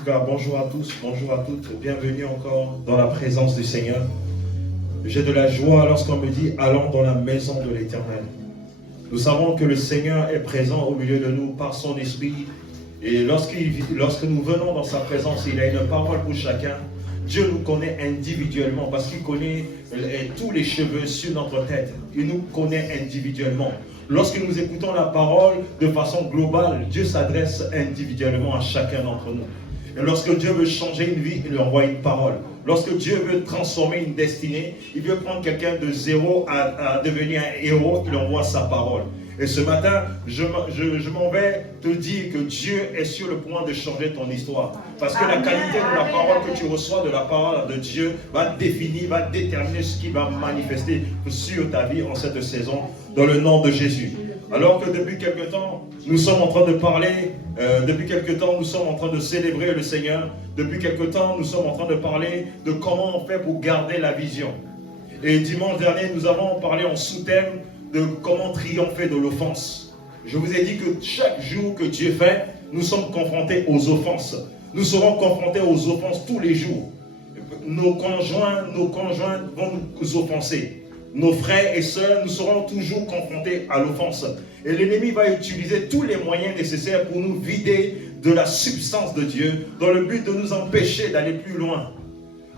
tout cas, bonjour à tous, bonjour à toutes, bienvenue encore dans la présence du Seigneur. J'ai de la joie lorsqu'on me dit allons dans la maison de l'Éternel. Nous savons que le Seigneur est présent au milieu de nous par son esprit. Et lorsque nous venons dans sa présence, il a une parole pour chacun. Dieu nous connaît individuellement parce qu'il connaît tous les cheveux sur notre tête. Il nous connaît individuellement. Lorsque nous écoutons la parole de façon globale, Dieu s'adresse individuellement à chacun d'entre nous. Et lorsque Dieu veut changer une vie, il lui envoie une parole. Lorsque Dieu veut transformer une destinée, il veut prendre quelqu'un de zéro à devenir un héros, il envoie sa parole. Et ce matin, je m'en vais te dire que Dieu est sur le point de changer ton histoire. Parce que la qualité de la parole que tu reçois de la parole de Dieu va définir, va déterminer ce qui va manifester sur ta vie en cette saison, dans le nom de Jésus. Alors que depuis quelque temps, nous sommes en train de parler, depuis quelque temps, nous sommes en train de célébrer le Seigneur. Depuis quelque temps, nous sommes en train de parler de comment on fait pour garder la vision. Et dimanche dernier, nous avons parlé en sous-thème de comment triompher de l'offense. Je vous ai dit que chaque jour que Dieu fait, nous sommes confrontés aux offenses. Nous serons confrontés aux offenses tous les jours. Nos conjoints vont nous offenser. Nos frères et sœurs, nous serons toujours confrontés à l'offense. Et l'ennemi va utiliser tous les moyens nécessaires pour nous vider de la substance de Dieu, dans le but de nous empêcher d'aller plus loin.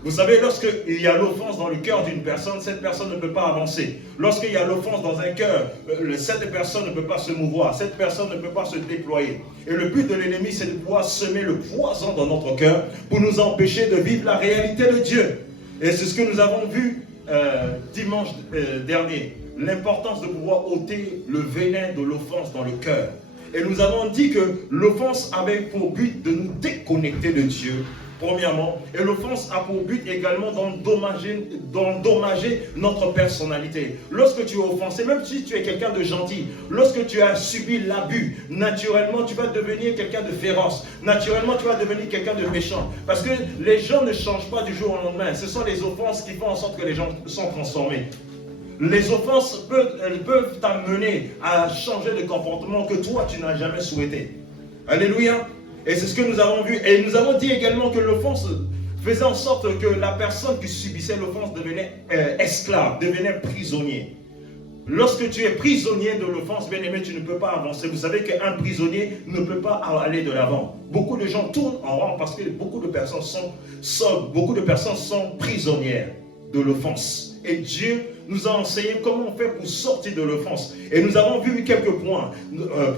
Vous savez, lorsqu'il y a l'offense dans le cœur d'une personne, cette personne ne peut pas avancer. Lorsqu'il y a l'offense dans un cœur, cette personne ne peut pas se mouvoir, cette personne ne peut pas se déployer. Et le but de l'ennemi, c'est de pouvoir semer le poison dans notre cœur pour nous empêcher de vivre la réalité de Dieu. Et c'est ce que nous avons vu dimanche dernier. L'importance de pouvoir ôter le venin de l'offense dans le cœur. Et nous avons dit que l'offense avait pour but de nous déconnecter de Dieu. Premièrement, et l'offense a pour but également d'endommager notre personnalité. Lorsque tu es offensé, même si tu es quelqu'un de gentil, lorsque tu as subi l'abus, naturellement tu vas devenir quelqu'un de féroce. Naturellement tu vas devenir quelqu'un de méchant. Parce que les gens ne changent pas du jour au lendemain. Ce sont les offenses qui font en sorte que les gens sont transformés. Les offenses peuvent t'amener à changer de comportement que toi tu n'as jamais souhaité. Alléluia. Et c'est ce que nous avons vu. Et nous avons dit également que l'offense faisait en sorte que la personne qui subissait l'offense devenait esclave, devenait prisonnier. Lorsque tu es prisonnier de l'offense, bien aimé, tu ne peux pas avancer. Vous savez qu'un prisonnier ne peut pas aller de l'avant. Beaucoup de gens tournent en rond parce que beaucoup de personnes sont prisonnières de l'offense. Et Dieu nous a enseigné comment on fait pour sortir de l'offense. Et nous avons vu quelques points.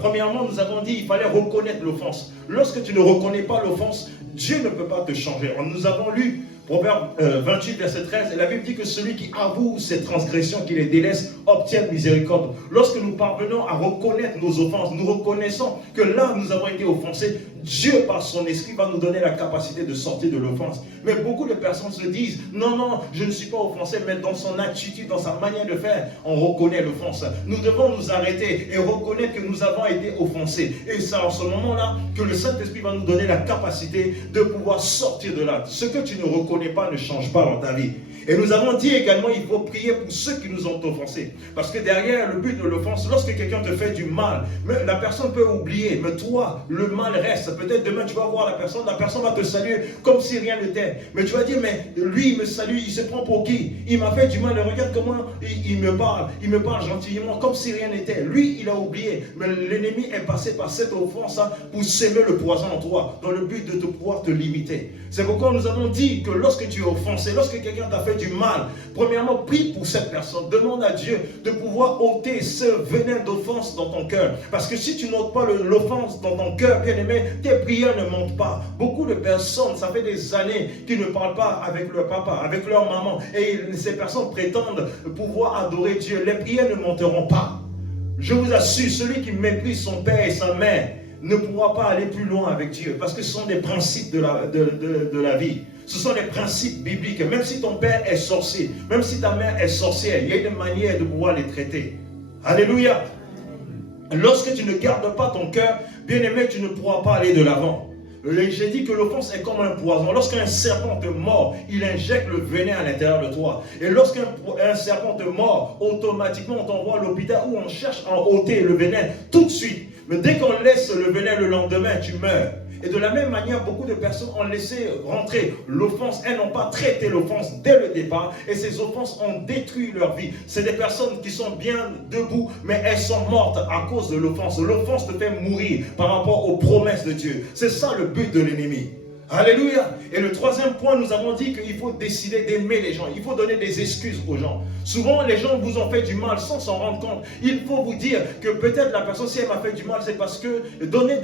Premièrement, nous avons dit qu'il fallait reconnaître l'offense. Lorsque tu ne reconnais pas l'offense, Dieu ne peut pas te changer. Nous avons lu Proverbe 28, verset 13, et la Bible dit que celui qui avoue ses transgressions, qui les délaisse, obtient miséricorde. Lorsque nous parvenons à reconnaître nos offenses, nous reconnaissons que là nous avons été offensés, Dieu par son esprit va nous donner la capacité de sortir de l'offense. Mais beaucoup de personnes se disent, non, je ne suis pas offensé, mais dans son attitude, dans sa manière de faire, on reconnaît l'offense. Nous devons nous arrêter et reconnaître que nous avons été offensés. Et c'est en ce moment-là que le Saint-Esprit va nous donner la capacité de pouvoir sortir de là. Ce que tu ne reconnais pas ne change pas dans ta vie. Et nous avons dit également, il faut prier pour ceux qui nous ont offensés. Parce que derrière le but de l'offense, lorsque quelqu'un te fait du mal, la personne peut oublier, mais toi, le mal reste. Peut-être demain, tu vas voir la personne va te saluer comme si rien n'était. Mais tu vas dire, mais lui, il me salue, il se prend pour qui? Il m'a fait du mal, regarde comment il me parle gentiment, comme si rien n'était. Lui, il a oublié. Mais l'ennemi est passé par cette offense pour s'aimer le poison en toi, dans le but de pouvoir te limiter. C'est pourquoi nous avons dit que lorsque tu es offensé, lorsque quelqu'un t'a fait du mal, premièrement, prie pour cette personne. Demande à Dieu de pouvoir ôter ce venin d'offense dans ton cœur. Parce que si tu n'ôtes pas l'offense dans ton cœur, bien aimé, tes prières ne montent pas. Beaucoup de personnes, ça fait des années qu'ils ne parlent pas avec leur papa, avec leur maman. Et ces personnes prétendent pouvoir adorer Dieu. Les prières ne monteront pas. Je vous assure, celui qui méprise son père et sa mère ne pourra pas aller plus loin avec Dieu. Parce que ce sont des principes de la vie. Ce sont les principes bibliques. Même si ton père est sorcier, même si ta mère est sorcière, il y a une manière de pouvoir les traiter. Alléluia. Lorsque tu ne gardes pas ton cœur, bien aimé, tu ne pourras pas aller de l'avant. J'ai dit que l'offense est comme un poison. Lorsqu'un serpent te mord, il injecte le venin à l'intérieur de toi. Et lorsqu'un serpent te mord, automatiquement on t'envoie à l'hôpital où on cherche à ôter le venin tout de suite. Mais dès qu'on laisse le venin le lendemain, tu meurs. Et de la même manière, beaucoup de personnes ont laissé rentrer l'offense. Elles n'ont pas traité l'offense dès le départ. Et ces offenses ont détruit leur vie. C'est des personnes qui sont bien debout, mais elles sont mortes à cause de l'offense. L'offense te fait mourir par rapport aux promesses de Dieu. C'est ça le but de l'ennemi. Alléluia. Et le troisième point, nous avons dit qu'il faut décider d'aimer les gens. Il faut donner des excuses aux gens. Souvent, les gens vous ont fait du mal sans s'en rendre compte. Il faut vous dire que peut-être la personne, si elle m'a fait du mal, c'est parce que donner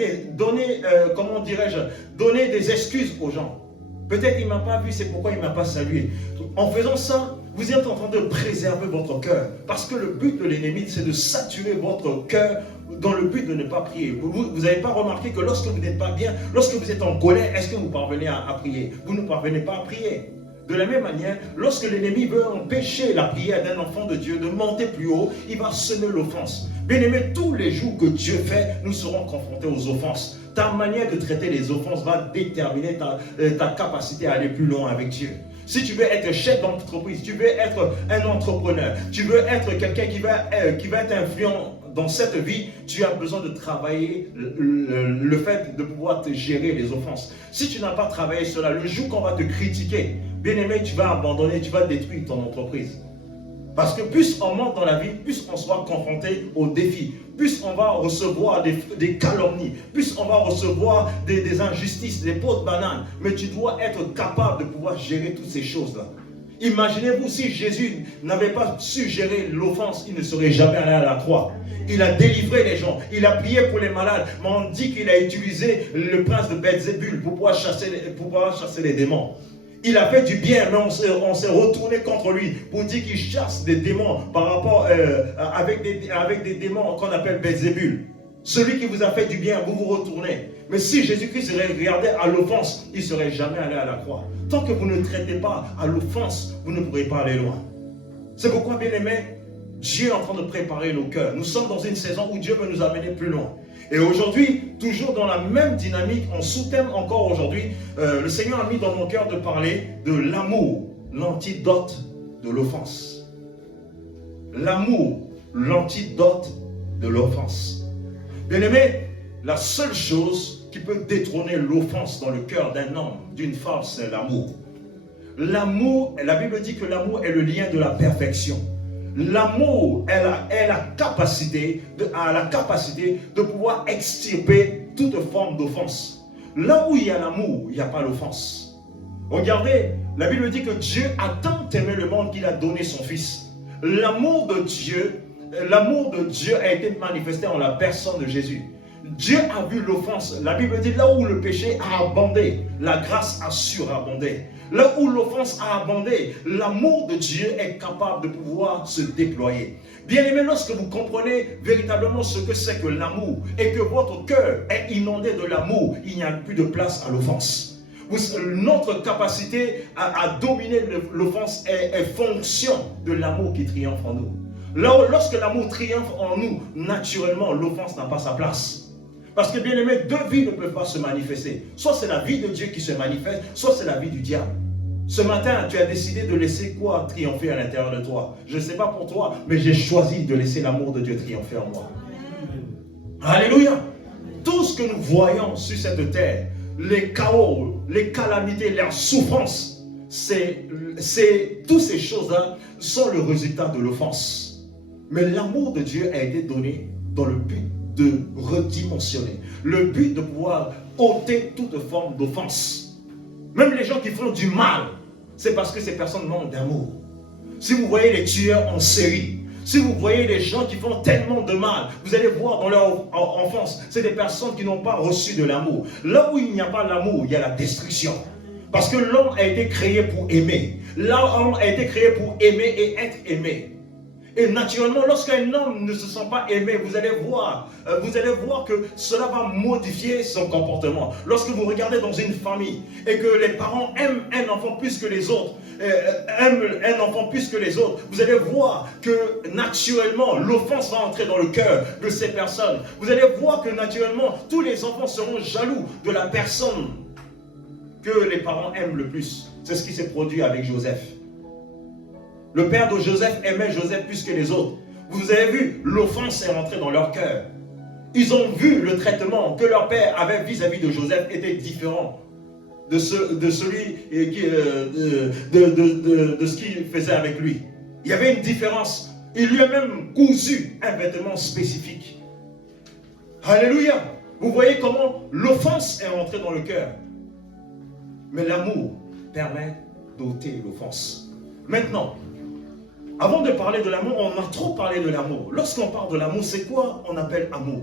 des excuses aux gens. Peut-être il ne m'a pas vu, c'est pourquoi il ne m'a pas salué. En faisant ça, vous êtes en train de préserver votre cœur. Parce que le but de l'ennemi, c'est de saturer votre cœur dans le but de ne pas prier. Vous n'avez pas remarqué que lorsque vous n'êtes pas bien, lorsque vous êtes en colère, est-ce que vous parvenez à prier? Vous ne parvenez pas à prier. De la même manière, lorsque l'ennemi veut empêcher la prière d'un enfant de Dieu de monter plus haut, il va semer l'offense. Bien-aimé, tous les jours que Dieu fait, nous serons confrontés aux offenses. Ta manière de traiter les offenses va déterminer ta capacité à aller plus loin avec Dieu. Si tu veux être chef d'entreprise, tu veux être un entrepreneur, tu veux être quelqu'un qui va être influent dans cette vie, tu as besoin de travailler le fait de pouvoir te gérer les offenses. Si tu n'as pas travaillé cela, le jour qu'on va te critiquer, bien aimé, tu vas abandonner, tu vas détruire ton entreprise. Parce que plus on monte dans la vie, plus on sera confronté aux défis, plus on va recevoir des calomnies, plus on va recevoir des injustices, des pots de banane. Mais tu dois être capable de pouvoir gérer toutes ces choses-là. Imaginez-vous si Jésus n'avait pas su gérer l'offense, il ne serait jamais allé à la croix. Il a délivré les gens, il a prié pour les malades, mais on dit qu'il a utilisé le prince de Belzébul pour pouvoir chasser les démons. Il a fait du bien, mais on s'est retourné contre lui pour dire qu'il chasse des démons par rapport avec des démons qu'on appelle Belzébul. Celui qui vous a fait du bien, vous vous retournez. Mais si Jésus-Christ serait regardé à l'offense, il ne serait jamais allé à la croix. Tant que vous ne traitez pas à l'offense, vous ne pourrez pas aller loin. C'est pourquoi, bien aimé, Dieu est en train de préparer nos cœurs. Nous sommes dans une saison où Dieu veut nous amener plus loin. Et aujourd'hui, toujours dans la même dynamique, en sous-thème encore aujourd'hui, le Seigneur a mis dans mon cœur de parler de l'amour, l'antidote de l'offense. L'amour, l'antidote de l'offense. Bien-aimé, la seule chose qui peut détrôner l'offense dans le cœur d'un homme, d'une femme, c'est l'amour. L'amour, la Bible dit que l'amour est le lien de la perfection. L'amour a la capacité de pouvoir extirper toute forme d'offense. Là où il y a l'amour, il n'y a pas l'offense. Regardez, la Bible dit que Dieu a tant aimé le monde qu'il a donné son Fils. L'amour de Dieu a été manifesté en la personne de Jésus. Dieu a vu l'offense. La Bible dit là où le péché a abondé, la grâce a surabondé. Là où l'offense a abondé, l'amour de Dieu est capable de pouvoir se déployer. Bien aimé, lorsque vous comprenez véritablement ce que c'est que l'amour et que votre cœur est inondé de l'amour, il n'y a plus de place à l'offense. Notre capacité à dominer l'offense est fonction de l'amour qui triomphe en nous. Lorsque l'amour triomphe en nous, naturellement, l'offense n'a pas sa place. Parce que bien aimé, deux vies ne peuvent pas se manifester. Soit c'est la vie de Dieu qui se manifeste, soit c'est la vie du diable. Ce matin, tu as décidé de laisser quoi triompher à l'intérieur de toi? Je ne sais pas pour toi, mais j'ai choisi de laisser l'amour de Dieu triompher en moi. Alléluia. Tout ce que nous voyons sur cette terre, les chaos, les calamités, les souffrances, toutes ces choses-là sont le résultat de l'offense. Mais l'amour de Dieu a été donné dans le but de redimensionner, le but de pouvoir ôter toute forme d'offense. Même les gens qui font du mal, c'est parce que ces personnes manquent d'amour. Si vous voyez les tueurs en série, si vous voyez les gens qui font tellement de mal, vous allez voir dans leur enfance, c'est des personnes qui n'ont pas reçu de l'amour. Là où il n'y a pas l'amour, il y a la destruction. Parce que l'homme a été créé pour aimer. L'homme a été créé pour aimer et être aimé. Et naturellement, lorsqu'un homme ne se sent pas aimé, vous allez voir que cela va modifier son comportement. Lorsque vous regardez dans une famille et que les parents aiment un enfant plus que les autres, vous allez voir que naturellement, l'offense va entrer dans le cœur de ces personnes. Vous allez voir que naturellement, tous les enfants seront jaloux de la personne que les parents aiment le plus. C'est ce qui s'est produit avec Joseph. Le père de Joseph aimait Joseph plus que les autres. Vous avez vu, l'offense est rentrée dans leur cœur. ils ont vu le traitement que leur père avait vis-à-vis de Joseph était différent de celui de ce qu'il faisait avec lui. Il y avait une différence. Il lui a même cousu un vêtement spécifique. Alléluia. Vous voyez comment l'offense est entrée dans le cœur. Mais l'amour permet d'ôter l'offense. Maintenant, avant de parler de l'amour, on a trop parlé de l'amour. Lorsqu'on parle de l'amour, c'est quoi on appelle amour?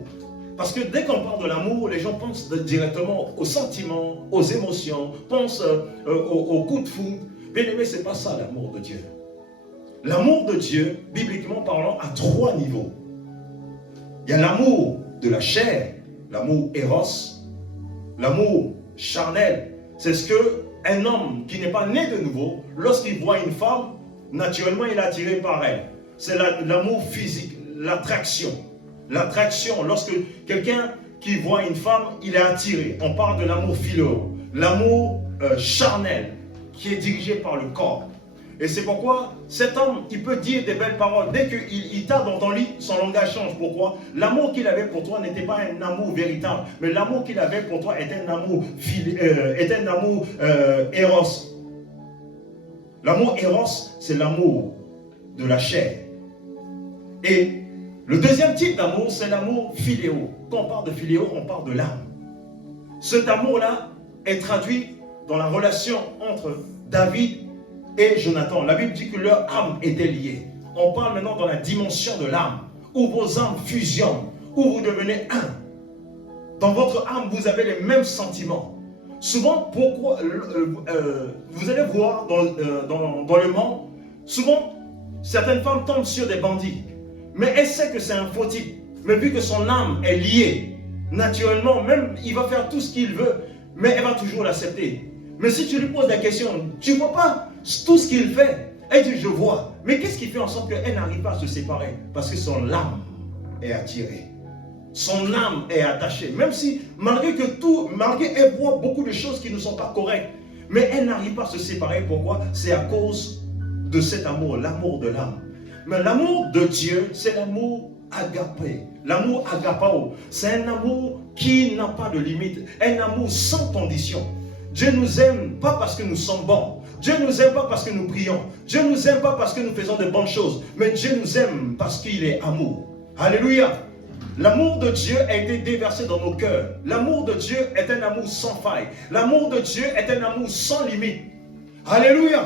Parce que dès qu'on parle de l'amour, les gens pensent directement aux sentiments, aux émotions, pensent aux coups de foudre. Bien aimé, ce n'est pas ça l'amour de Dieu. L'amour de Dieu, bibliquement parlant, à 3 niveaux. Il y a l'amour de la chair, l'amour éros, l'amour charnel. C'est ce qu'un homme qui n'est pas né de nouveau, lorsqu'il voit une femme, naturellement il est attiré par elle. C'est l'amour physique, l'attraction. L'attraction, lorsque quelqu'un qui voit une femme, il est attiré. On parle de l'amour philo, l'amour charnel, qui est dirigé par le corps. Et c'est pourquoi cet homme, il peut dire des belles paroles. Dès qu'il tape dans ton lit, son langage change. Pourquoi? L'amour qu'il avait pour toi n'était pas un amour véritable. Mais l'amour qu'il avait pour toi était un amour, éros. L'amour éros, c'est l'amour de la chair. Et le deuxième type d'amour, c'est l'amour philéo. Quand on parle de philéo, on parle de l'âme. Cet amour-là est traduit dans la relation entre David et Jonathan. La Bible dit que leur âme était liée. On parle maintenant dans la dimension de l'âme, où vos âmes fusionnent, où vous devenez un. Dans votre âme, vous avez les mêmes sentiments. Souvent, pourquoi vous allez voir dans le monde, souvent, certaines femmes tombent sur des bandits. Mais elle sait que c'est un faux type. Mais vu que son âme est liée, naturellement, même il va faire tout ce qu'il veut, mais elle va toujours l'accepter. Mais si tu lui poses la question, tu ne vois pas tout ce qu'il fait? Elle dit, je vois. Mais qu'est-ce qui fait en sorte qu'elle n'arrive pas à se séparer? Parce que son âme est attirée. Son âme est attachée. Même si, malgré elle voit beaucoup de choses qui ne sont pas correctes, mais elle n'arrive pas à se séparer. Pourquoi? C'est à cause de cet amour, l'amour de l'âme. Mais l'amour de Dieu, c'est l'amour agapé. L'amour agapao, c'est un amour qui n'a pas de limite. Un amour sans condition. Dieu nous aime pas parce que nous sommes bons. Dieu nous aime pas parce que nous prions. Dieu nous aime pas parce que nous faisons de bonnes choses. Mais Dieu nous aime parce qu'il est amour. Alléluia. L'amour de Dieu a été déversé dans nos cœurs. L'amour de Dieu est un amour sans faille. L'amour de Dieu est un amour sans limite. Alléluia.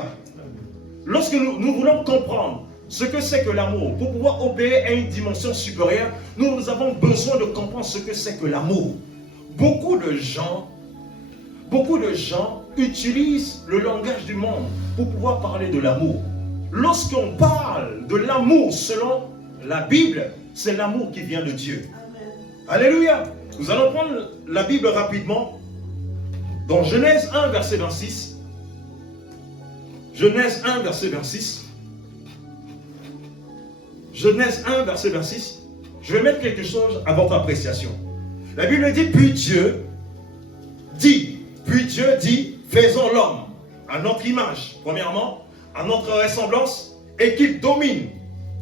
Lorsque nous voulons comprendre ce que c'est que l'amour, pour pouvoir obéir à une dimension supérieure, nous avons besoin de comprendre ce que c'est que l'amour. Beaucoup de gens utilisent le langage du monde pour pouvoir parler de l'amour. Lorsqu'on parle de l'amour selon la Bible, c'est l'amour qui vient de Dieu. Amen. Alléluia. Nous allons prendre la Bible rapidement dans Genèse 1, verset 26. Genèse 1, verset 26. Genèse 1, verset 26. Je vais mettre quelque chose à votre appréciation. La Bible dit, puis Dieu dit, faisons l'homme à notre image, premièrement, à notre ressemblance, et qu'il domine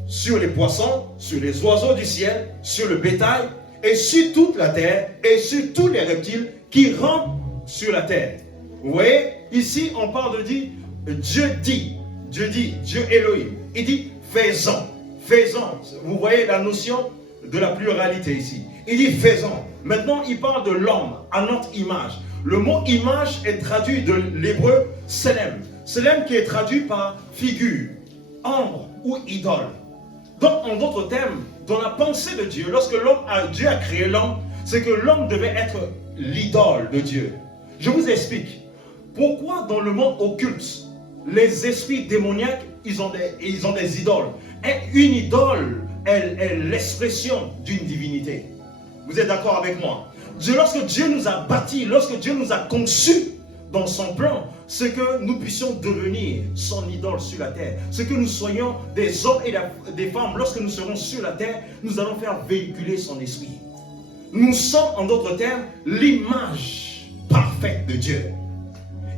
sur les poissons, sur les oiseaux du ciel, sur le bétail, et sur toute la terre, et sur tous les reptiles qui rampent sur la terre. Vous voyez, ici on parle de dire, Dieu Elohim, il dit, faisons. Vous voyez la notion de la pluralité ici. Il dit, faisons. Maintenant, il parle de l'homme à notre image. Le mot image est traduit de l'hébreu selem. Selem qui est traduit par figure, ombre ou idole. Donc, en d'autres termes, dans la pensée de Dieu, lorsque Dieu a créé l'homme, c'est que l'homme devait être l'idole de Dieu. Je vous explique. Pourquoi dans le monde occulte, les esprits démoniaques, ils ont des idoles. Et une idole est l'expression d'une divinité. Vous êtes d'accord avec moi? Lorsque Dieu nous a bâtis, lorsque Dieu nous a conçus dans son plan, c'est que nous puissions devenir son idole sur la terre. C'est que nous soyons des hommes et des femmes. Lorsque nous serons sur la terre, nous allons faire véhiculer son esprit. Nous sommes, en d'autres termes, l'image parfaite de Dieu.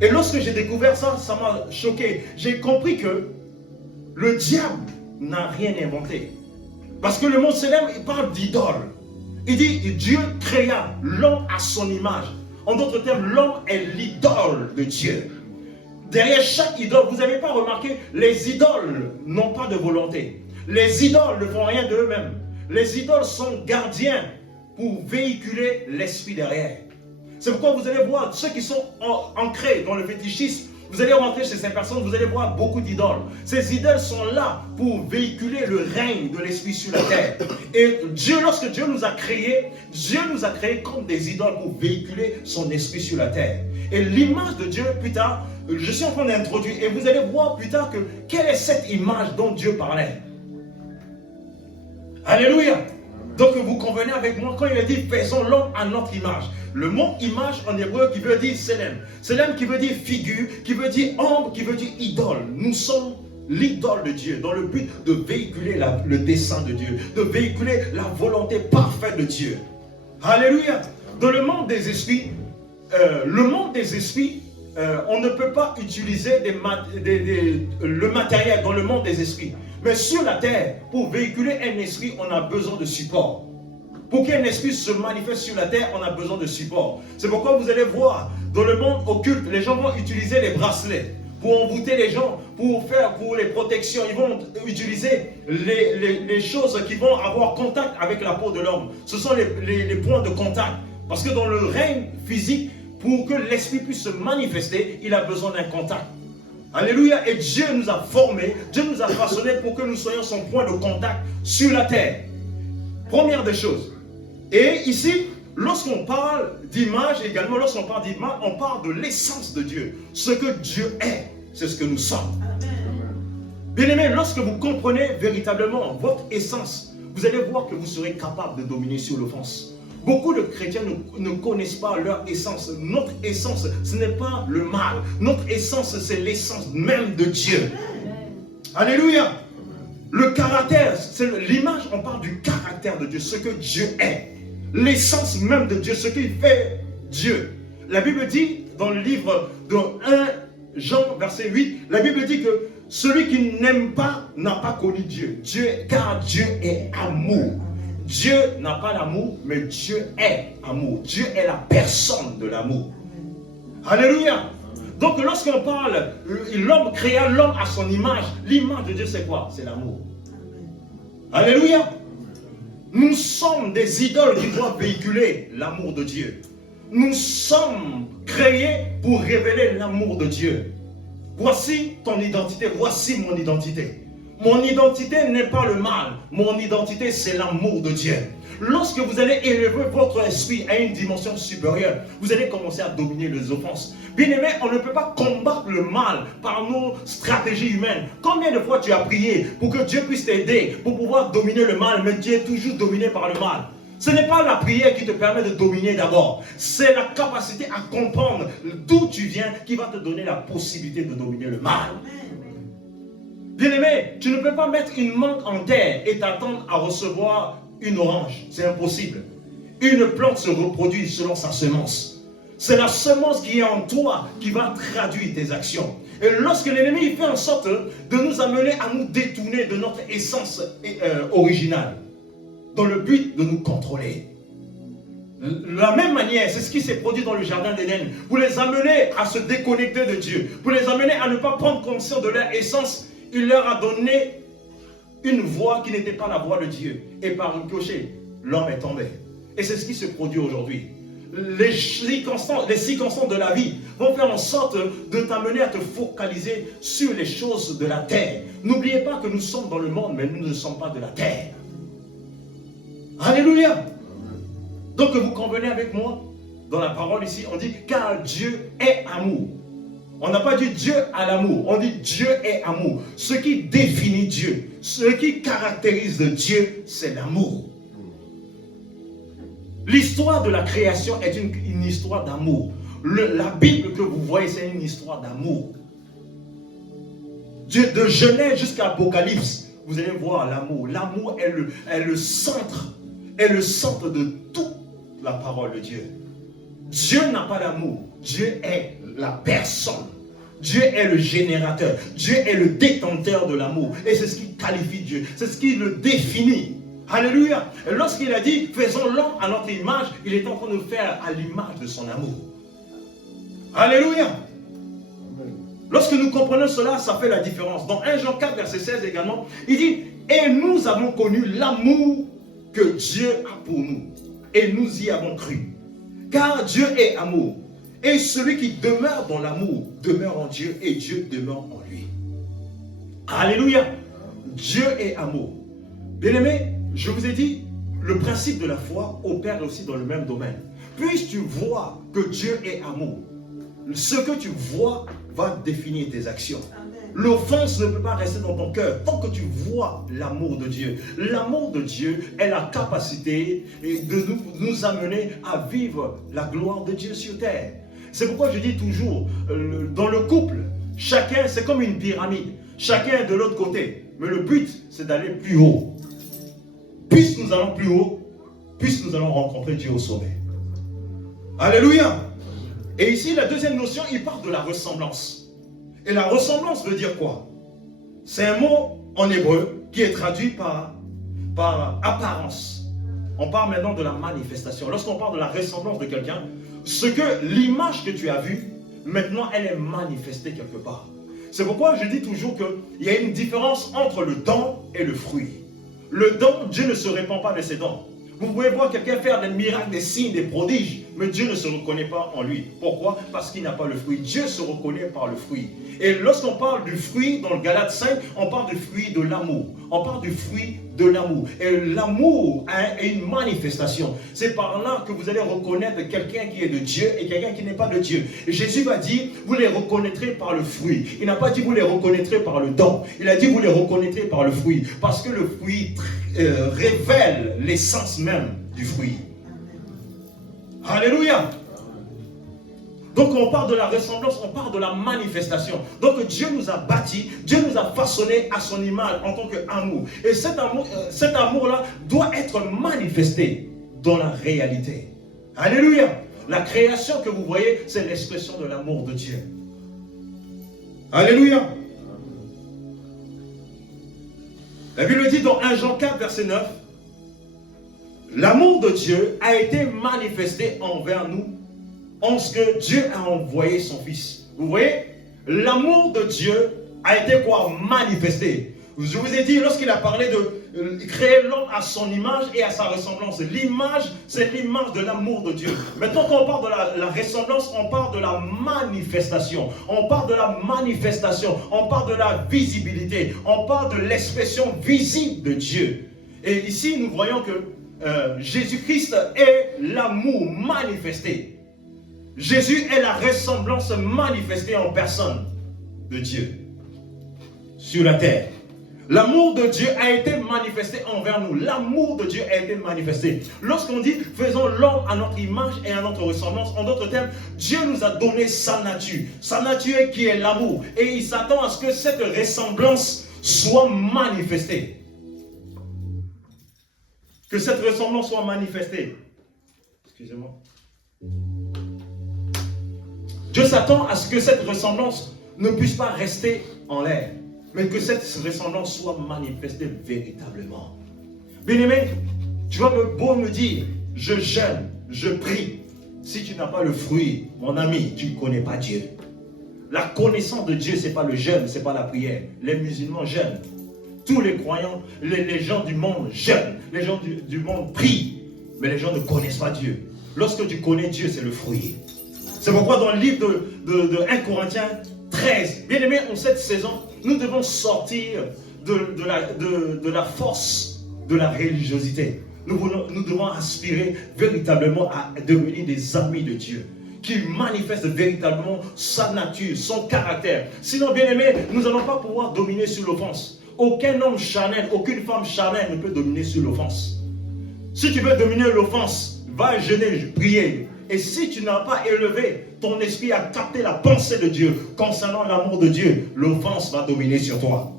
Et lorsque j'ai découvert ça, ça m'a choqué. J'ai compris que le diable n'a rien inventé. Parce que le mot célèbre, il parle d'idole. Il dit, Dieu créa l'homme à son image. En d'autres termes, l'homme est l'idole de Dieu. Derrière chaque idole, vous n'avez pas remarqué, les idoles n'ont pas de volonté. Les idoles ne font rien d'eux-mêmes. Les idoles sont gardiens pour véhiculer l'esprit derrière. C'est pourquoi vous allez voir ceux qui sont ancrés dans le fétichisme. Vous allez rentrer chez ces personnes, vous allez voir beaucoup d'idoles. Ces idoles sont là pour véhiculer le règne de l'esprit sur la terre. Et Dieu, lorsque Dieu nous a créés comme des idoles pour véhiculer son esprit sur la terre. Et l'image de Dieu, plus tard, je suis en train d'introduire, et vous allez voir plus tard que quelle est cette image dont Dieu parlait. Alléluia. Donc vous convenez avec moi quand il a dit faisons l'homme à notre image. Le mot image en hébreu qui veut dire selem. Selem qui veut dire figure, qui veut dire ombre, qui veut dire idole. Nous sommes l'idole de Dieu dans le but de véhiculer le dessein de Dieu, de véhiculer la volonté parfaite de Dieu. Alléluia. Dans le monde des esprits, on ne peut pas utiliser le matériel dans le monde des esprits. Mais sur la terre, pour véhiculer un esprit, on a besoin de support. Pour qu'un esprit se manifeste sur la terre, on a besoin de support. C'est pourquoi vous allez voir, dans le monde occulte, les gens vont utiliser les bracelets pour envoûter les gens, pour les protections. Ils vont utiliser les choses qui vont avoir contact avec la peau de l'homme. Ce sont les points de contact. Parce que dans le règne physique, pour que l'esprit puisse se manifester, il a besoin d'un contact. Alléluia. Et Dieu nous a formés, Dieu nous a façonnés pour que nous soyons son point de contact sur la terre. Première des choses. Et ici, lorsqu'on parle d'image, également lorsqu'on parle d'image, on parle de l'essence de Dieu. Ce que Dieu est, c'est ce que nous sommes. Bien-aimés, lorsque vous comprenez véritablement votre essence, vous allez voir que vous serez capable de dominer sur l'offense. Beaucoup de chrétiens ne connaissent pas leur essence. Notre essence, ce n'est pas le mal. Notre essence, c'est l'essence même de Dieu. Alléluia. Le caractère, c'est l'image, on parle du caractère de Dieu, ce que Dieu est. L'essence même de Dieu, ce qu'il fait Dieu. La Bible dit, dans le livre de 1 Jean, verset 8, la Bible dit que celui qui n'aime pas n'a pas connu Dieu. Car Dieu est amour. Dieu n'a pas l'amour, mais Dieu est amour. Dieu est la personne de l'amour. Alléluia. Donc lorsqu'on parle, l'homme créa l'homme à son image. L'image de Dieu c'est quoi? C'est l'amour. Alléluia. Nous sommes des idoles qui doivent véhiculer l'amour de Dieu. Nous sommes créés pour révéler l'amour de Dieu. Voici ton identité, voici mon identité. Mon identité n'est pas le mal. Mon identité, c'est l'amour de Dieu. Lorsque vous allez élever votre esprit à une dimension supérieure, vous allez commencer à dominer les offenses. Bien aimé, on ne peut pas combattre le mal par nos stratégies humaines. Combien de fois tu as prié pour que Dieu puisse t'aider pour pouvoir dominer le mal, mais tu es toujours dominé par le mal? Ce n'est pas la prière qui te permet de dominer d'abord. C'est la capacité à comprendre d'où tu viens qui va te donner la possibilité de dominer le mal. Bien-aimé, tu ne peux pas mettre une menthe en terre et t'attendre à recevoir une orange. C'est impossible. Une plante se reproduit selon sa semence. C'est la semence qui est en toi qui va traduire tes actions. Et lorsque l'ennemi fait en sorte de nous amener à nous détourner de notre essence originale, dans le but de nous contrôler. De la même manière, c'est ce qui s'est produit dans le jardin d'Éden. Pour les amener à se déconnecter de Dieu, pour les amener à ne pas prendre conscience de leur essence, il leur a donné une voix qui n'était pas la voix de Dieu. Et par un clocher, l'homme est tombé. Et c'est ce qui se produit aujourd'hui. Les circonstances de la vie vont faire en sorte de t'amener à te focaliser sur les choses de la terre. N'oubliez pas que nous sommes dans le monde, mais nous ne sommes pas de la terre. Alléluia. Donc vous convenez avec moi, dans la parole ici, on dit car Dieu est amour. On n'a pas dit Dieu a l'amour, on dit Dieu est amour. Ce qui définit Dieu, ce qui caractérise Dieu, c'est l'amour. L'histoire de la création est une histoire d'amour. La Bible que vous voyez, c'est une histoire d'amour. De Genèse jusqu'à Apocalypse, vous allez voir l'amour. L'amour est le centre de toute la parole de Dieu. Dieu n'a pas l'amour. Dieu est la personne. Dieu est le générateur. Dieu est le détenteur de l'amour. Et c'est ce qui qualifie Dieu. C'est ce qui le définit. Alléluia. Et lorsqu'il a dit, faisons l'homme à notre image, il est en train de nous faire à l'image de son amour. Alléluia. Lorsque nous comprenons cela, ça fait la différence. Dans 1 Jean 4, verset 16 également, il dit, et nous avons connu l'amour que Dieu a pour nous. Et nous y avons cru. Car Dieu est amour. Et celui qui demeure dans l'amour demeure en Dieu et Dieu demeure en lui. Alléluia. Dieu est amour. Bien-aimé, je vous ai dit, le principe de la foi opère aussi dans le même domaine. Puisque tu vois que Dieu est amour, ce que tu vois va définir tes actions. L'offense ne peut pas rester dans ton cœur tant que tu vois l'amour de Dieu. L'amour de Dieu est la capacité de nous amener à vivre la gloire de Dieu sur terre. C'est pourquoi je dis toujours, dans le couple, chacun, c'est comme une pyramide. Chacun est de l'autre côté. Mais le but, c'est d'aller plus haut. Puisque nous allons plus haut, puisque nous allons rencontrer Dieu au sommet. Alléluia. Et ici, la deuxième notion, il parle de la ressemblance. Et la ressemblance veut dire quoi? C'est un mot en hébreu qui est traduit par apparence. On parle maintenant de la manifestation. Lorsqu'on parle de la ressemblance de quelqu'un, ce que l'image que tu as vue, maintenant, elle est manifestée quelque part. C'est pourquoi je dis toujours qu'il y a une différence entre le don et le fruit. Le don, Dieu ne se répand pas de ses dons. Vous pouvez voir quelqu'un faire des miracles, des signes, des prodiges, mais Dieu ne se reconnaît pas en lui. Pourquoi? Parce qu'il n'a pas le fruit. Dieu se reconnaît par le fruit. Et lorsqu'on parle du fruit dans le Galates 5, on parle du fruit de l'amour. On parle du fruit de l'amour. Et l'amour est une manifestation. C'est par là que vous allez reconnaître quelqu'un qui est de Dieu et quelqu'un qui n'est pas de Dieu. Et Jésus va dire, vous les reconnaîtrez par le fruit. Il n'a pas dit, vous les reconnaîtrez par le don. Il a dit, vous les reconnaîtrez par le fruit. Parce que le fruit révèle l'essence même du fruit. Alléluia. Donc on parle de la ressemblance, on parle de la manifestation. Donc Dieu nous a bâtis, Dieu nous a façonnés à son image en tant qu'amour. Et cet amour-là doit être manifesté dans la réalité. Alléluia. La création que vous voyez, c'est l'expression de l'amour de Dieu. Alléluia. La Bible dit dans 1 Jean 4, verset 9, l'amour de Dieu a été manifesté envers nous en ce que Dieu a envoyé son Fils. Vous voyez, l'amour de Dieu a été quoi? Manifesté. Je vous ai dit, lorsqu'il a parlé de créer l'homme à son image et à sa ressemblance, l'image, c'est l'image de l'amour de Dieu. Maintenant, quand on parle de la ressemblance, on parle de la manifestation. On parle de la manifestation, on parle de la visibilité, on parle de l'expression visible de Dieu. Et ici, nous voyons que Jésus-Christ est l'amour manifesté. Jésus est la ressemblance manifestée en personne de Dieu sur la terre. L'amour de Dieu a été manifesté envers nous. L'amour de Dieu a été manifesté. Lorsqu'on dit faisons l'homme à notre image et à notre ressemblance, en d'autres termes, Dieu nous a donné sa nature. Sa nature qui est l'amour. Et il s'attend à ce que cette ressemblance soit manifestée. Que cette ressemblance soit manifestée. Excusez-moi. Dieu s'attend à ce que cette ressemblance ne puisse pas rester en l'air, mais que cette ressemblance soit manifestée véritablement. Bien-aimé, tu vas beau me dire, je jeûne, je prie. Si tu n'as pas le fruit, mon ami, tu ne connais pas Dieu. La connaissance de Dieu, ce n'est pas le jeûne, ce n'est pas la prière. Les musulmans jeûnent. Tous les croyants, les gens du monde jeûnent. Les gens du monde prient. Mais les gens ne connaissent pas Dieu. Lorsque tu connais Dieu, c'est le fruit. C'est pourquoi dans le livre de 1 Corinthiens 13, bien aimé, en cette saison, nous devons sortir de la force de la religiosité. Nous devons aspirer véritablement à devenir des amis de Dieu, qui manifestent véritablement sa nature, son caractère. Sinon, bien aimé, nous n'allons pas pouvoir dominer sur l'offense. Aucun homme charnel, aucune femme charnelle ne peut dominer sur l'offense. Si tu veux dominer l'offense, va jeûner, prier. Et si tu n'as pas élevé ton esprit à capter la pensée de Dieu concernant l'amour de Dieu, l'offense va dominer sur toi.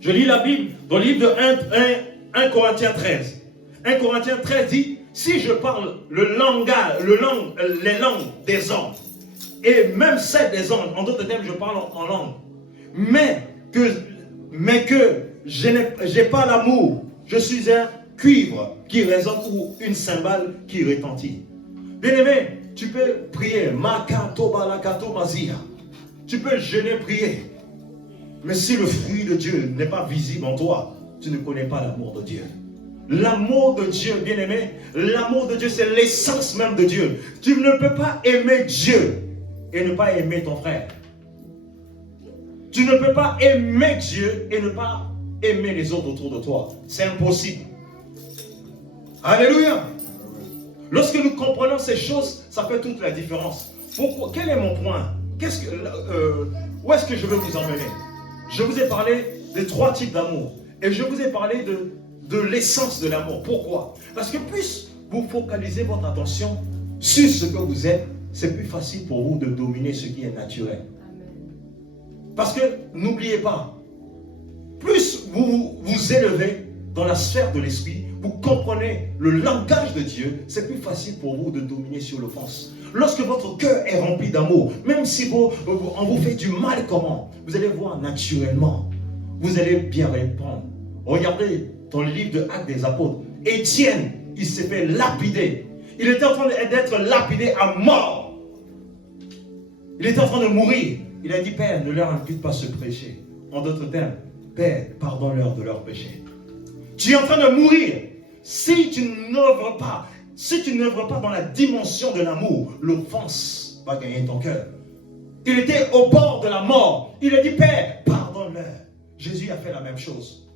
Je lis la Bible dans le livre de 1 Corinthiens 13. 1 Corinthiens 13 dit, si je parle les langues des hommes, et même celles des hommes, en d'autres termes, je parle en langue, mais que je n'ai pas l'amour Je suis un cuivre qui résonne ou une cymbale qui retentit. Bien-aimé, tu peux prier. Makato balakato mazia. Tu peux jeûner, prier. Mais si le fruit de Dieu n'est pas visible en toi, tu ne connais pas l'amour de Dieu. L'amour de Dieu, bien-aimé, l'amour de Dieu, c'est l'essence même de Dieu. Tu ne peux pas aimer Dieu et ne pas aimer ton frère. Tu ne peux pas aimer Dieu et ne pas aimer les autres autour de toi. C'est impossible. Alléluia. Lorsque nous comprenons ces choses, ça fait toute la différence. Pourquoi? Quel est mon point? Où est-ce que je veux vous emmener? Je vous ai parlé des 3 types d'amour. Et je vous ai parlé de l'essence de l'amour. Pourquoi? Parce que plus vous focalisez votre attention sur ce que vous êtes, c'est plus facile pour vous de dominer ce qui est naturel. Parce que, n'oubliez pas, plus vous vous élevez dans la sphère de l'esprit, vous comprenez le langage de Dieu, c'est plus facile pour vous de dominer sur l'offense. Lorsque votre cœur est rempli d'amour, même si on vous fait du mal comment, vous allez voir naturellement, vous allez bien répondre. Regardez dans le livre de Actes des Apôtres, Étienne, il s'est fait lapider. Il était en train d'être lapidé à mort. Il était en train de mourir. Il a dit, Père, ne leur impute pas ce péché. En d'autres termes, Père, pardonne-leur de leur péché. Tu es en train de mourir. Si tu n'œuvres pas dans la dimension de l'amour, l'offense va gagner ton cœur. Il était au bord de la mort. Il a dit, Père, pardonne-leur. Jésus a fait la même chose.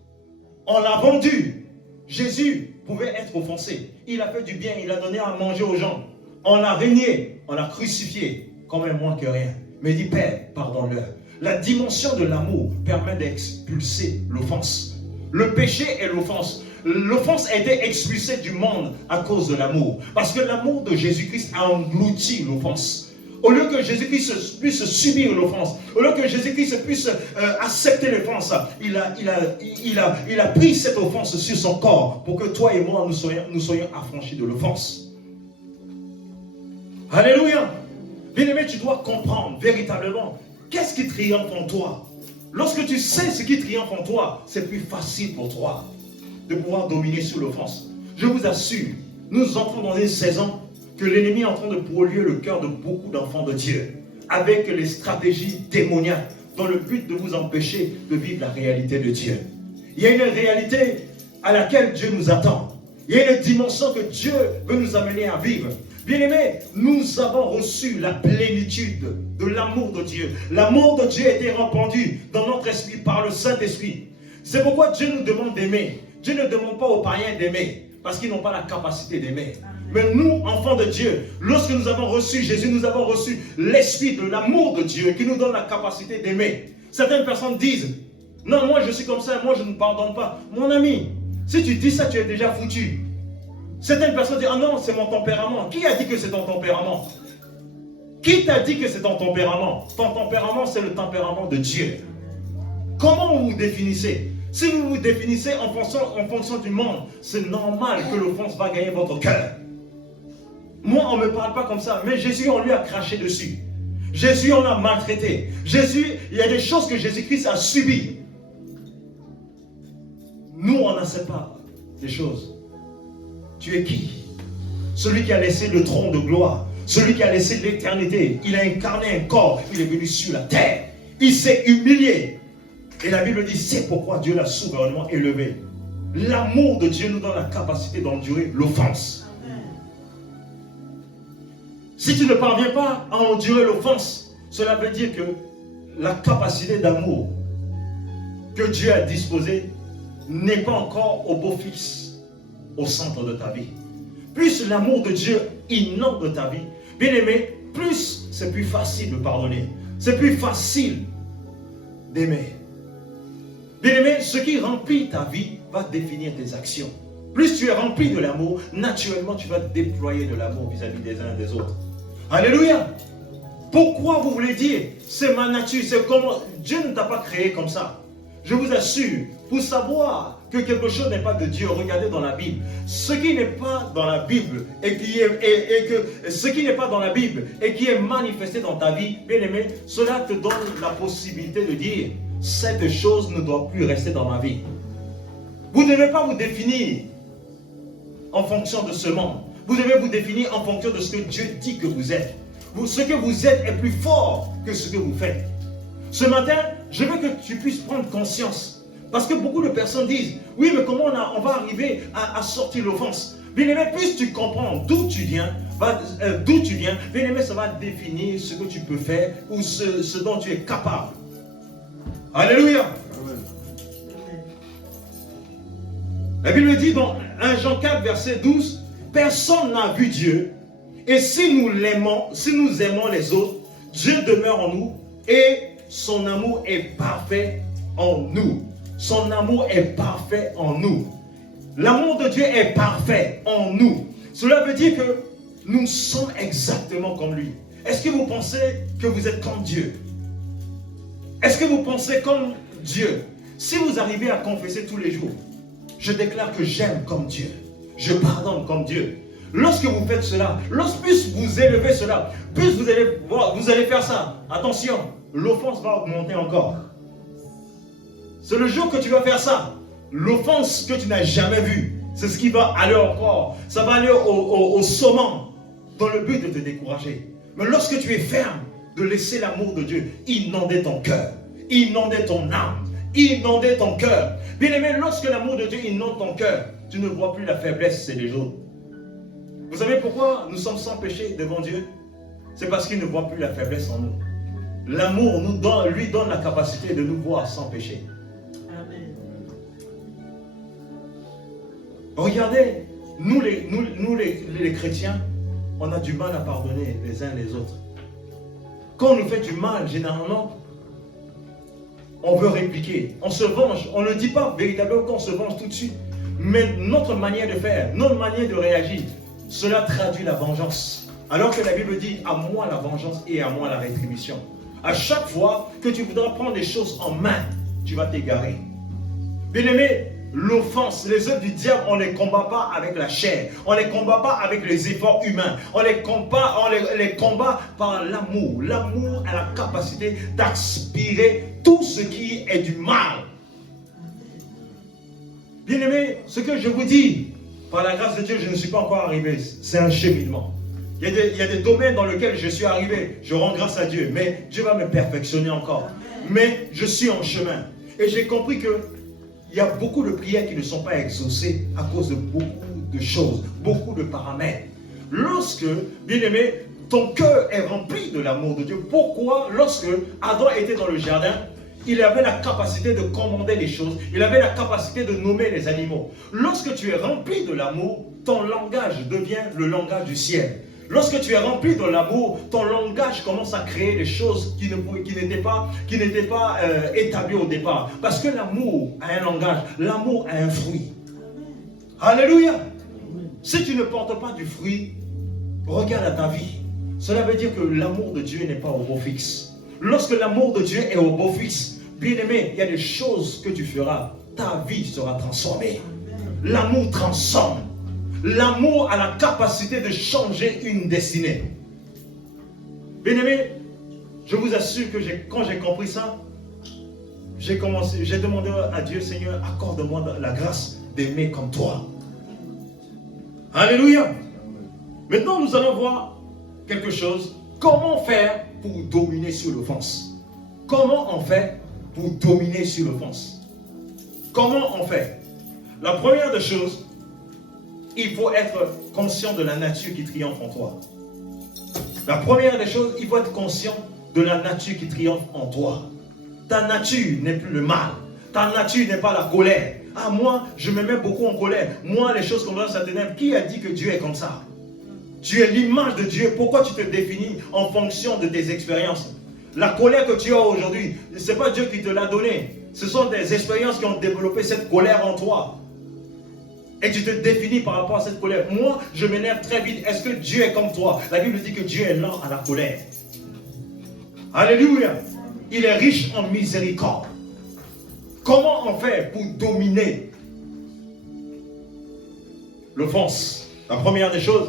On l'a vendu. Jésus pouvait être offensé. Il a fait du bien, il a donné à manger aux gens. On l'a régné, on l'a crucifié, comme un moins que rien. Mais il dit, Père, pardonne-leur. La dimension de l'amour permet d'expulser l'offense. Le péché est l'offense. L'offense a été expulsée du monde à cause de l'amour. Parce que l'amour de Jésus-Christ a englouti l'offense. Au lieu que Jésus-Christ puisse subir l'offense, au lieu que Jésus-Christ puisse accepter l'offense, il a pris cette offense sur son corps pour que toi et moi, nous soyons affranchis de l'offense. Alléluia. Bien-aimé, tu dois comprendre véritablement qu'est-ce qui triomphe en toi. Lorsque tu sais ce qui triomphe en toi, c'est plus facile pour toi de pouvoir dominer sur l'offense. Je vous assure, nous entrons dans une saison que l'ennemi est en train de polluer le cœur de beaucoup d'enfants de Dieu avec les stratégies démoniaques dans le but de vous empêcher de vivre la réalité de Dieu. Il y a une réalité à laquelle Dieu nous attend. Il y a une dimension que Dieu veut nous amener à vivre. Bien-aimés, nous avons reçu la plénitude de l'amour de Dieu. L'amour de Dieu a été répandu dans notre esprit par le Saint-Esprit. C'est pourquoi Dieu nous demande d'aimer. Dieu ne demande pas aux païens d'aimer parce qu'ils n'ont pas la capacité d'aimer. Mais nous, enfants de Dieu, lorsque nous avons reçu Jésus, nous avons reçu l'esprit de l'amour de Dieu qui nous donne la capacité d'aimer. Certaines personnes disent, non, moi je suis comme ça, moi je ne pardonne pas. Mon ami, si tu dis ça, tu es déjà foutu. Certaines personnes disent, ah non, c'est mon tempérament. Qui a dit que c'est ton tempérament? Qui t'a dit que c'est ton tempérament? Ton tempérament, c'est le tempérament de Dieu. Comment vous vous définissez? Si vous vous définissez en fonction du monde, c'est normal que l'offense va gagner votre cœur. Moi, on ne me parle pas comme ça, mais Jésus, on lui a craché dessus. Jésus, on l'a maltraité. Jésus, il y a des choses que Jésus-Christ a subies. Nous, on n'accepte pas les choses. Tu es qui? Celui qui a laissé le trône de gloire, celui qui a laissé l'éternité. Il a incarné un corps, il est venu sur la terre. Il s'est humilié. Et la Bible dit, c'est pourquoi Dieu l'a souverainement élevé. L'amour de Dieu nous donne la capacité d'endurer l'offense. Si tu ne parviens pas à endurer l'offense, cela veut dire que la capacité d'amour que Dieu a disposée n'est pas encore au beau fixe, au centre de ta vie. Plus l'amour de Dieu inonde ta vie, bien aimé, plus c'est plus facile de pardonner. C'est plus facile d'aimer. Bien aimé, ce qui remplit ta vie va définir tes actions. Plus tu es rempli de l'amour, naturellement tu vas déployer de l'amour vis-à-vis des uns et des autres. Alléluia. Pourquoi vous voulez dire, c'est ma nature, c'est comment... Dieu ne t'a pas créé comme ça. Je vous assure, pour savoir que quelque chose n'est pas de Dieu, regardez dans la Bible. Ce qui n'est pas dans la Bible et qui est manifesté dans ta vie, bien aimé, cela te donne la possibilité de dire, cette chose ne doit plus rester dans ma vie. Vous ne devez pas vous définir en fonction de ce monde. Vous devez vous définir en fonction de ce que Dieu dit que vous êtes. Ce que vous êtes est plus fort que ce que vous faites. Ce matin, je veux que tu puisses prendre conscience. Parce que beaucoup de personnes disent, oui, mais comment on va arriver à sortir l'offense? Bien aimé, plus tu comprends d'où tu viens, bien aimé, ça va définir ce que tu peux faire ou ce dont tu es capable. Alléluia. La Bible dit dans 1 Jean 4, verset 12, personne n'a vu Dieu, et si nous l'aimons, si nous aimons les autres, Dieu demeure en nous, et son amour est parfait en nous. Son amour est parfait en nous. L'amour de Dieu est parfait en nous. Cela veut dire que nous sommes exactement comme lui. Est-ce que vous pensez que vous êtes comme Dieu? Est-ce que vous pensez comme Dieu? Si vous arrivez à confesser tous les jours, je déclare que j'aime comme Dieu. Je pardonne comme Dieu. Lorsque vous faites cela, plus vous élevez cela, plus vous allez faire ça. Attention, l'offense va augmenter encore. C'est le jour que tu vas faire ça. L'offense que tu n'as jamais vue, c'est ce qui va aller encore. Ça va aller au sommet dans le but de te décourager. Mais lorsque tu es ferme de laisser l'amour de Dieu inonder ton cœur, inonder ton âme, inonder ton cœur. Bien aimé, lorsque l'amour de Dieu inonde ton cœur, tu ne vois plus la faiblesse chez les autres. Vous savez pourquoi nous sommes sans péché devant Dieu? C'est parce qu'il ne voit plus la faiblesse en nous. L'amour lui donne la capacité de nous voir sans péché. Amen. Regardez, nous les chrétiens, on a du mal à pardonner les uns les autres. Quand on nous fait du mal, généralement, on veut répliquer, on se venge. On ne dit pas véritablement qu'on se venge tout de suite. Mais notre manière de faire, notre manière de réagir, cela traduit la vengeance. Alors que la Bible dit, à moi la vengeance et à moi la rétribution. À chaque fois que tu voudras prendre les choses en main, tu vas t'égarer. Bien-aimé, l'offense, les œuvres du diable, on ne les combat pas avec la chair. On ne les combat pas avec les efforts humains. On les combat par l'amour. L'amour a la capacité d'aspirer tout ce qui est du mal. Bien-aimé, ce que je vous dis, par la grâce de Dieu, je ne suis pas encore arrivé. C'est un cheminement. Il y a des domaines dans lesquels je suis arrivé. Je rends grâce à Dieu. Mais Dieu va me perfectionner encore. Mais je suis en chemin. Et j'ai compris que il y a beaucoup de prières qui ne sont pas exaucées à cause de beaucoup de choses, beaucoup de paramètres. Lorsque, bien-aimé, ton cœur est rempli de l'amour de Dieu, pourquoi, lorsque Adam était dans le jardin, il avait la capacité de commander les choses, il avait la capacité de nommer les animaux. Lorsque tu es rempli de l'amour, ton langage devient le langage du ciel. Lorsque tu es rempli de l'amour, ton langage commence à créer des choses qui n'étaient pas établies au départ. Parce que l'amour a un langage, l'amour a un fruit. Alléluia. Si tu ne portes pas du fruit, regarde à ta vie. Cela veut dire que l'amour de Dieu n'est pas au beau fixe. Lorsque l'amour de Dieu est au beau fixe, bien aimé, il y a des choses que tu feras. Ta vie sera transformée. L'amour transforme. L'amour a la capacité de changer une destinée. Bien-aimé, je vous assure que quand j'ai compris ça, j'ai demandé à Dieu, Seigneur, accorde-moi la grâce d'aimer comme toi. Alléluia. Maintenant, nous allons voir quelque chose. Comment faire pour dominer sur l'offense? Comment on fait pour dominer sur l'offense? Comment on fait? La première des choses, il faut être conscient de la nature qui triomphe en toi. La première des choses, il faut être conscient de la nature qui triomphe en toi. Ta nature n'est plus le mal. Ta nature n'est pas la colère. Ah, moi, je me mets beaucoup en colère. Moi, les choses comme ça, ça t'énerve. Qui a dit que Dieu est comme ça? Tu es l'image de Dieu. Pourquoi tu te définis en fonction de tes expériences? La colère que tu as aujourd'hui, ce n'est pas Dieu qui te l'a donnée. Ce sont des expériences qui ont développé cette colère en toi. Et tu te définis par rapport à cette colère. Moi, je m'énerve très vite. Est-ce que Dieu est comme toi? La Bible dit que Dieu est lent à la colère. Alléluia. Il est riche en miséricorde. Comment on fait pour dominer l'offense? La première des choses,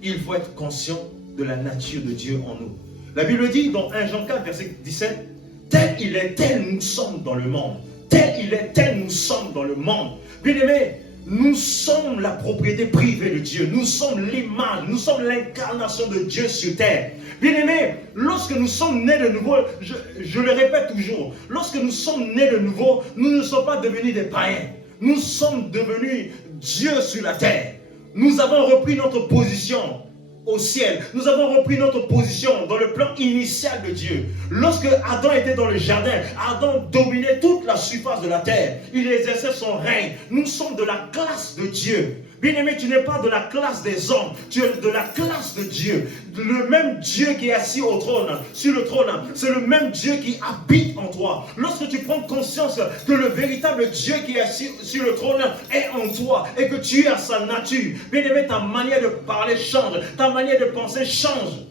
il faut être conscient de la nature de Dieu en nous. La Bible dit dans 1 Jean 4, verset 17, tel il est, tel nous sommes dans le monde. tel il est, tel nous sommes dans le monde. Bien-aimés, nous sommes la propriété privée de Dieu. Nous sommes l'image, nous sommes l'incarnation de Dieu sur terre. Bien-aimés, lorsque nous sommes nés de nouveau, je le répète toujours, lorsque nous sommes nés de nouveau, nous ne sommes pas devenus des païens. Nous sommes devenus Dieu sur la terre. Nous avons repris notre position au ciel. Nous avons repris notre position dans le plan initial de Dieu. Lorsque Adam était dans le jardin, Adam dominait toute la surface de la terre. Il exerçait son règne. Nous sommes de la classe de Dieu. Bien-aimé, tu n'es pas de la classe des hommes, tu es de la classe de Dieu. Le même Dieu qui est assis au trône, sur le trône, c'est le même Dieu qui habite en toi. Lorsque tu prends conscience que le véritable Dieu qui est assis sur le trône est en toi et que tu es à sa nature, bien-aimé, ta manière de parler change, ta manière de penser change.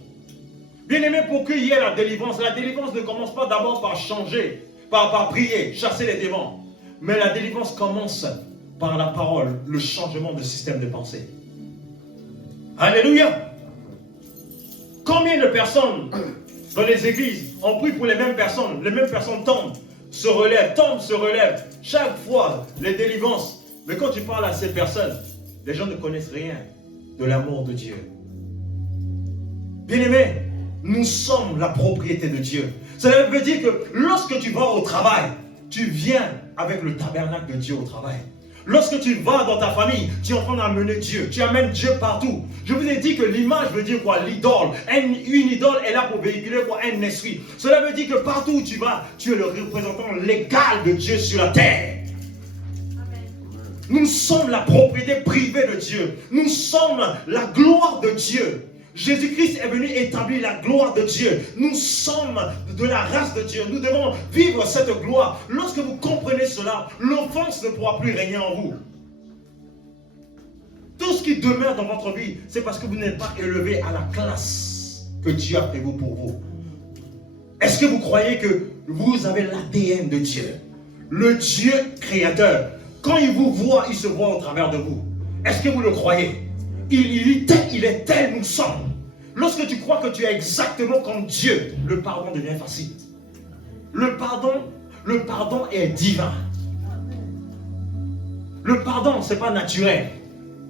Bien-aimé, pour qu'il y ait la délivrance ne commence pas d'abord par changer, par prier, chasser les démons. Mais la délivrance commence par la parole, le changement de système de pensée. Alléluia. Combien de personnes dans les églises on prie pour les mêmes personnes tombent, se relèvent, chaque fois les délivrances. Mais quand tu parles à ces personnes, les gens ne connaissent rien de l'amour de Dieu. Bien-aimés, nous sommes la propriété de Dieu. Cela veut dire que lorsque tu vas au travail, tu viens avec le tabernacle de Dieu au travail. Lorsque tu vas dans ta famille, tu es en train d'amener Dieu. Tu amènes Dieu partout. Je vous ai dit que l'image veut dire quoi? L'idole. Une idole est là pour véhiculer quoi? Un esprit. Cela veut dire que partout où tu vas, tu es le représentant légal de Dieu sur la terre. Nous sommes la propriété privée de Dieu. Nous sommes la gloire de Dieu. Jésus-Christ est venu établir la gloire de Dieu. Nous sommes de la race de Dieu. Nous devons vivre cette gloire. Lorsque vous comprenez cela, l'offense ne pourra plus régner en vous. Tout ce qui demeure dans votre vie, c'est parce que vous n'êtes pas élevé à la classe que Dieu a prévue pour vous. Est-ce que vous croyez que vous avez l'ADN de Dieu? Le Dieu créateur. Quand il vous voit, il se voit au travers de vous. Est-ce que vous le croyez? Il est tel nous sommes. Lorsque tu crois que tu es exactement comme Dieu, le pardon devient facile. Le pardon est divin. Le pardon, ce n'est pas naturel.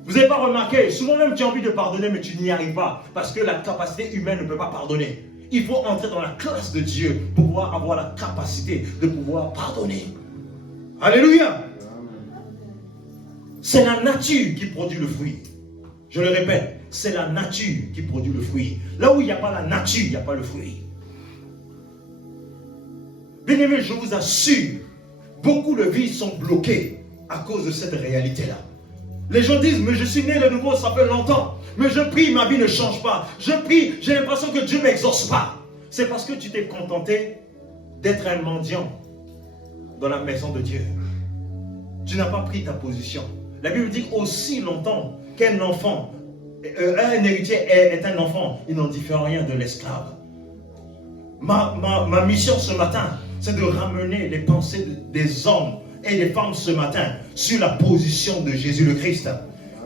Vous n'avez pas remarqué, souvent même tu as envie de pardonner, mais tu n'y arrives pas. Parce que la capacité humaine ne peut pas pardonner. Il faut entrer dans la classe de Dieu pour pouvoir avoir la capacité de pouvoir pardonner. Alléluia. C'est la nature qui produit le fruit. Je le répète, c'est la nature qui produit le fruit. Là où il n'y a pas la nature, il n'y a pas le fruit. Bien-aimés, je vous assure, beaucoup de vies sont bloquées à cause de cette réalité-là. Les gens disent, mais je suis né de nouveau, ça fait longtemps. Mais je prie, ma vie ne change pas. Je prie, j'ai l'impression que Dieu ne m'exauce pas. C'est parce que tu t'es contenté d'être un mendiant dans la maison de Dieu. Tu n'as pas pris ta position. La Bible dit aussi longtemps qu'un enfant, un héritier est un enfant, il n'en diffère rien de l'esclave. Ma mission ce matin, c'est de ramener les pensées des hommes et des femmes ce matin sur la position de Jésus le Christ.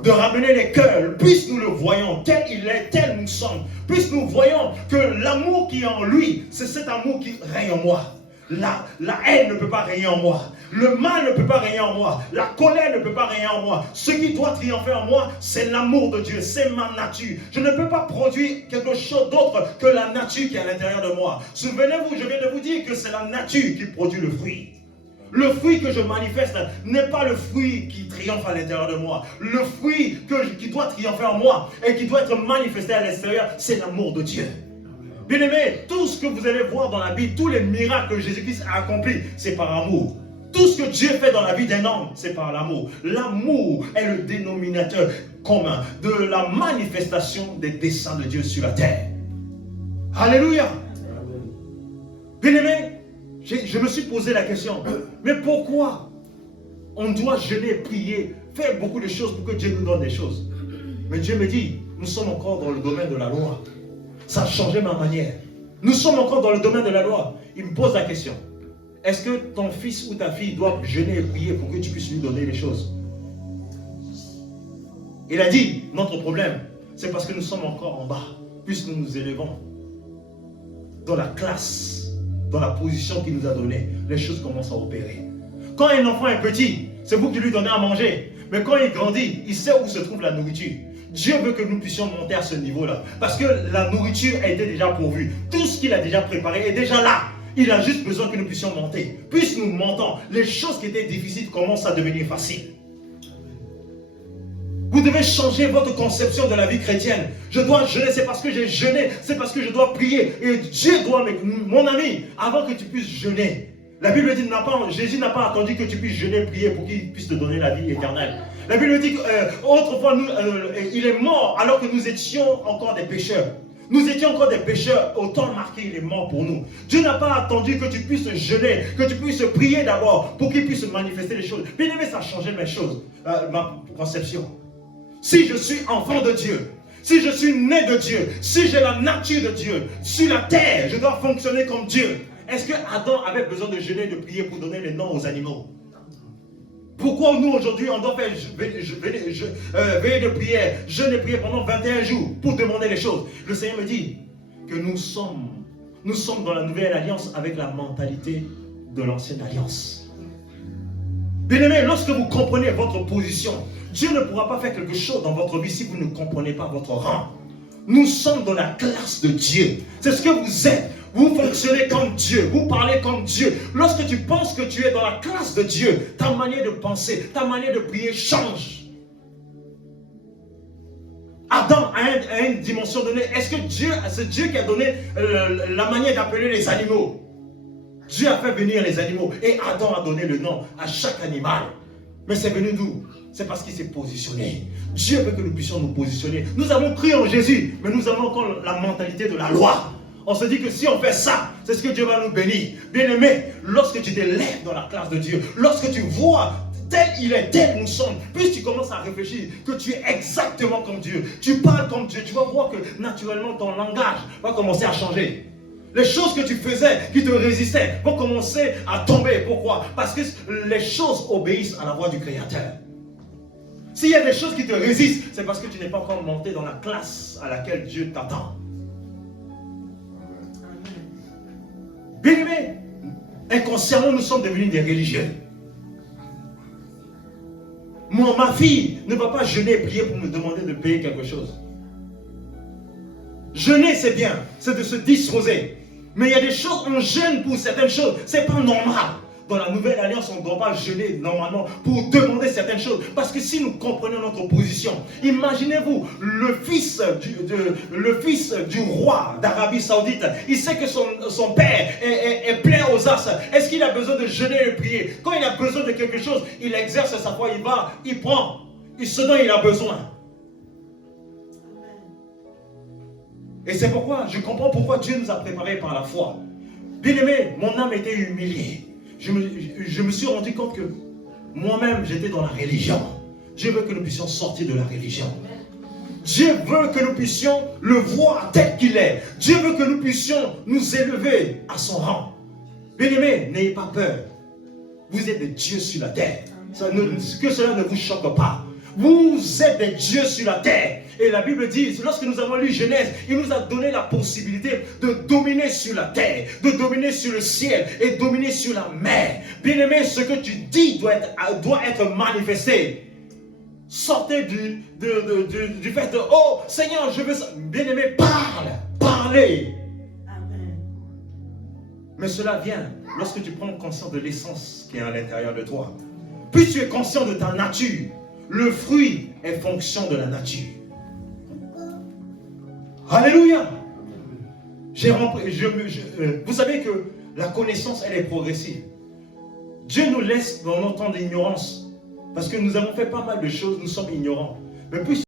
De ramener les cœurs, puisque nous le voyons tel il est, tel nous sommes, puisque nous voyons que l'amour qui est en lui, c'est cet amour qui règne en moi. La haine ne peut pas régner en moi. Le mal ne peut pas régner en moi. La colère ne peut pas régner en moi. Ce qui doit triompher en moi, c'est l'amour de Dieu. C'est ma nature. Je ne peux pas produire quelque chose d'autre que la nature qui est à l'intérieur de moi. Souvenez-vous, je viens de vous dire que c'est la nature qui produit le fruit. Le fruit que je manifeste n'est pas le fruit qui triomphe à l'intérieur de moi. Le fruit qui doit triompher en moi et qui doit être manifesté à l'extérieur, c'est l'amour de Dieu. Bien-aimés, tout ce que vous allez voir dans la Bible, tous les miracles que Jésus-Christ a accomplis, c'est par amour. Tout ce que Dieu fait dans la vie d'un homme, c'est par l'amour. L'amour est le dénominateur commun de la manifestation des desseins de Dieu sur la terre. Alléluia. Bien-aimés, je me suis posé la question, mais pourquoi on doit jeûner, prier, faire beaucoup de choses pour que Dieu nous donne des choses? Mais Dieu me dit, nous sommes encore dans le domaine de la loi. Ça a changé ma manière. Nous sommes encore dans le domaine de la loi. Il me pose la question. Est-ce que ton fils ou ta fille doit jeûner et prier pour que tu puisses lui donner les choses? Il a dit, notre problème, c'est parce que nous sommes encore en bas. Puisque nous nous élevons dans la classe, dans la position qu'il nous a donnée, les choses commencent à opérer. Quand un enfant est petit, c'est vous qui lui donnez à manger. Mais quand il grandit, il sait où se trouve la nourriture. Dieu veut que nous puissions monter à ce niveau-là. Parce que la nourriture a été déjà pourvue. Tout ce qu'il a déjà préparé est déjà là. Il a juste besoin que nous puissions monter. Puisque nous montons, les choses qui étaient difficiles commencent à devenir faciles. Vous devez changer votre conception de la vie chrétienne. Je dois jeûner, c'est parce que j'ai jeûné, c'est parce que je dois prier. Et Dieu doit, mon ami, avant que tu puisses jeûner, la Bible dit, Jésus n'a pas attendu que tu puisses jeûner, prier pour qu'il puisse te donner la vie éternelle. La Bible dit qu'autrefois, il est mort alors que nous étions encore des pécheurs. Nous étions encore des pécheurs, au temps marqué, il est mort pour nous. Dieu n'a pas attendu que tu puisses jeûner, que tu puisses prier d'abord pour qu'il puisse manifester les choses. Bien aimé, ça a changé mes choses, ma conception. Si je suis enfant de Dieu, si je suis né de Dieu, si j'ai la nature de Dieu, sur la terre, je dois fonctionner comme Dieu. Est-ce que Adam avait besoin de jeûner, de prier pour donner les noms aux animaux? Pourquoi nous aujourd'hui on doit faire veiller de prière, jeûne et prière pendant 21 jours pour demander les choses? Le Seigneur me dit que nous sommes dans la nouvelle alliance avec la mentalité de l'ancienne alliance. Bien-aimés, lorsque vous comprenez votre position, Dieu ne pourra pas faire quelque chose dans votre vie si vous ne comprenez pas votre rang. Nous sommes dans la classe de Dieu. C'est ce que vous êtes. Vous fonctionnez comme Dieu, vous parlez comme Dieu. Lorsque tu penses que tu es dans la classe de Dieu, ta manière de penser, ta manière de prier change. Adam a une dimension donnée. Est-ce que c'est Dieu qui a donné la manière d'appeler les animaux? Dieu a fait venir les animaux et Adam a donné le nom à chaque animal. Mais c'est venu d'où? C'est parce qu'il s'est positionné. Dieu veut que nous puissions nous positionner. Nous avons cru en Jésus, mais nous avons encore la mentalité de la loi. On se dit que si on fait ça, c'est ce que Dieu va nous bénir. Bien-aimé, lorsque tu t'élèves dans la classe de Dieu, lorsque tu vois tel il est, tel nous sommes, puis tu commences à réfléchir que tu es exactement comme Dieu, tu parles comme Dieu, tu vas voir que naturellement ton langage va commencer à changer. Les choses que tu faisais, qui te résistaient, vont commencer à tomber. Pourquoi? Parce que les choses obéissent à la voix du Créateur. S'il y a des choses qui te résistent, c'est parce que tu n'es pas encore monté dans la classe à laquelle Dieu t'attend. Bien-aimés, inconsciemment, nous sommes devenus des religieux. Moi, ma fille ne va pas jeûner et prier pour me demander de payer quelque chose. Jeûner, c'est bien, c'est de se disposer. Mais il y a des choses, on jeûne pour certaines choses, c'est pas normal. Dans la nouvelle alliance, on ne doit pas jeûner normalement pour demander certaines choses. Parce que si nous comprenons notre position, imaginez-vous, le fils du roi d'Arabie Saoudite, il sait que son père est plein aux as. Est-ce qu'il a besoin de jeûner et prier? Quand il a besoin de quelque chose, il exerce sa foi, il prend, ce dont il a besoin. Et c'est pourquoi, je comprends pourquoi Dieu nous a préparés par la foi. Bien-aimé, mon âme était humiliée. Je me suis rendu compte que moi-même, j'étais dans la religion. Dieu veut que nous puissions sortir de la religion. Dieu veut que nous puissions le voir tel qu'il est. Dieu veut que nous puissions nous élever à son rang. Bien-aimé, n'ayez pas peur. Vous êtes des dieux sur la terre. Que cela ne vous choque pas. Vous êtes des dieux sur la terre. Et la Bible dit, lorsque nous avons lu Genèse, il nous a donné la possibilité de dominer sur la terre, de dominer sur le ciel et dominer sur la mer. Bien-aimé, ce que tu dis doit être manifesté. Sortez du fait de, oh Seigneur, je veux ça. Bien-aimé, parlez. Amen. Mais cela vient lorsque tu prends conscience de l'essence qui est à l'intérieur de toi. Puis tu es conscient de ta nature. Le fruit est fonction de la nature. Alléluia. Vous savez que la connaissance, elle est progressive. Dieu nous laisse dans notre temps d'ignorance. Parce que nous avons fait pas mal de choses, nous sommes ignorants. Mais puis